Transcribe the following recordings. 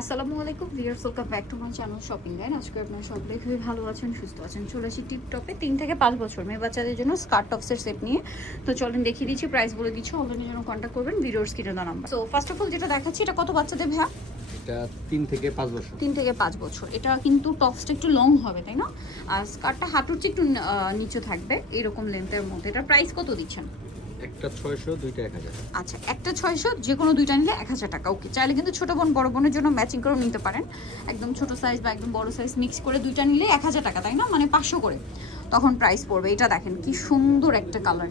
আসসালামু আলাইকুম viewers, welcome back to my channel shopping guide. আজকে আপনারা সবাই খুবই ভালো আছেন, সুস্থ আছেন। চলে আসি টিপটপে 3 থেকে 5 বছর মেয়ে বাচ্চাদের জন্য স্কার্ট টপসের সেট নিয়ে। তো চলেন দেখিয়ে দিচ্ছি, প্রাইস বলে দিচ্ছি, অনলাইনের জন্য কন্ট্যাক্ট করবেন ভিডিওর স্ক্রিনে দেওয়া number. So first of all যেটা দেখাচ্ছি, এটা কত বাচ্চাদের ভাইয়া? এটা 3 থেকে 5 বছর। 3 থেকে 5 বছর। এটা কিন্তু টপসটা একটু লং হবে, তাই না? আর স্কার্টটা হাঁটুর চেয়ে একটু নিচে থাকবে, এরকম লেন্থের মধ্যে। এটা প্রাইস কত দিচ্ছেন? একটা 600, দুইটা 1000। আচ্ছা, একটা 600, যে কোনো দুইটা নিলে 1000 টাকা। ওকে, চাইলে কিন্তু ছোটো বোন বড় বোনের জন্য ম্যাচিং করেও নিতে পারেন। একদম ছোট সাইজ বা একদম বড় সাইজ মিক্স করে দুইটা নিলে 1000 টাকা, তাই না? মানে 500 করে তখন প্রাইস পড়বে। এটা দেখেন কি সুন্দর একটা কালার।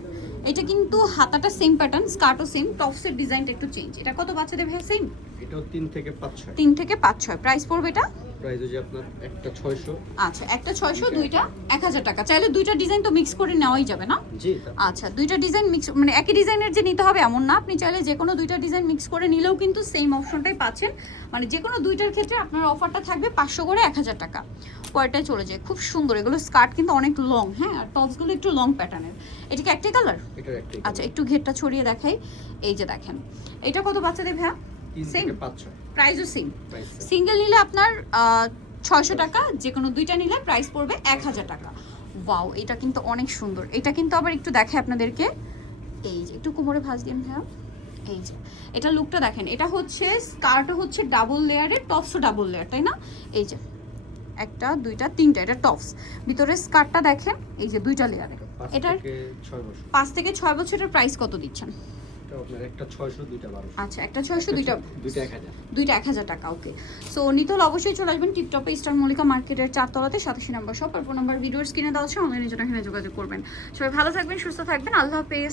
এটা কিন্তু হাতাটা সেম প্যাটার্ন, স্কার্টও সেম, টপসের ডিজাইনটা একটু চেঞ্জ। এটা কত বাচ্চাদের ভাই? সেম এটাও 3 থেকে 5 6। 3 থেকে 5-6 প্রাইস পড়বে এটা। প্রাইস হচ্ছে আপনার একটা 600। আচ্ছা, একটা 600, দুইটা 1000 টাকা। চাইলে দুইটা ডিজাইন তো মিক্স করে নেওয়াই যাবে না? জি। আচ্ছা, দুইটা ডিজাইন মিক্স মানে একই ডিজাইনের যে নিতে হবে এমন না, আপনি চাইলে যে কোনো দুইটা ডিজাইন মিক্স করে নিলেও কিন্তু সেম অপশনটাই পাচ্ছেন। মানে যে কোনো দুইটার ক্ষেত্রে আপনার অফারটা থাকবে 500 করে 1000 টাকা। পরেরটায় চলে যায়, খুব সুন্দর। এগুলো স্কার্ট কিন্তু অনেক লং, হ্যাঁ, আর টপসগুলো একটু লং প্যাটার্নের। এটা কি একটাই কালার? এটার একটাই। আচ্ছা, একটু ঘেরটা ছড়িয়ে দেখাই। এই যে দেখেন, এটা কত বাচ্চাদের ভাইয়া? 3 সেম থেকে 5 6। প্রাইসও সেম। প্রাইস সিঙ্গেল নিলে আপনার 600 টাকা, যে কোনো দুইটা নিলে প্রাইস পড়বে 1000 টাকা। ওয়াও, এটা কিন্তু অনেক সুন্দর। এটা কিন্তু আবার একটু দেখে আপনাদেরকে, এই যে একটু কোমরে ভাঁজ দিন ভাইয়া। এই যে এটা লুকটা দেখেন, এটা হচ্ছে স্কার্টও হচ্ছে ডাবল লেয়ারের, টপসও ডাবল লেয়ার, তাই না? এই যে একটা দুইটা তিনটা, এটা টপস। ভিতরে স্কার্টটা দেখেন, এই যে দুইটা লেয়ারে। এটার 5 থেকে 6 বছরের প্রাইস কত দিচ্ছেন? এটা আপনার একটা 600, দুইটা 1200। আচ্ছা, একটা 600, দুইটা 1000। দুইটা 1000 টাকা। ওকে, সো নিতে হলে অবশ্যই চলে আসবেন টিপটপে, ইস্টার্ন মল্লিকা মার্কেটের 4 তলাতে 87 নম্বর শপ। আর ফোন নাম্বার ভিডিওর স্ক্রিনে দেওয়া আছে, অনলাইনে জন্য এখানে যোগাযোগ করবেন। সবাই ভালো থাকবেন, সুস্থ থাকবেন, আল্লাহ হাফেজ।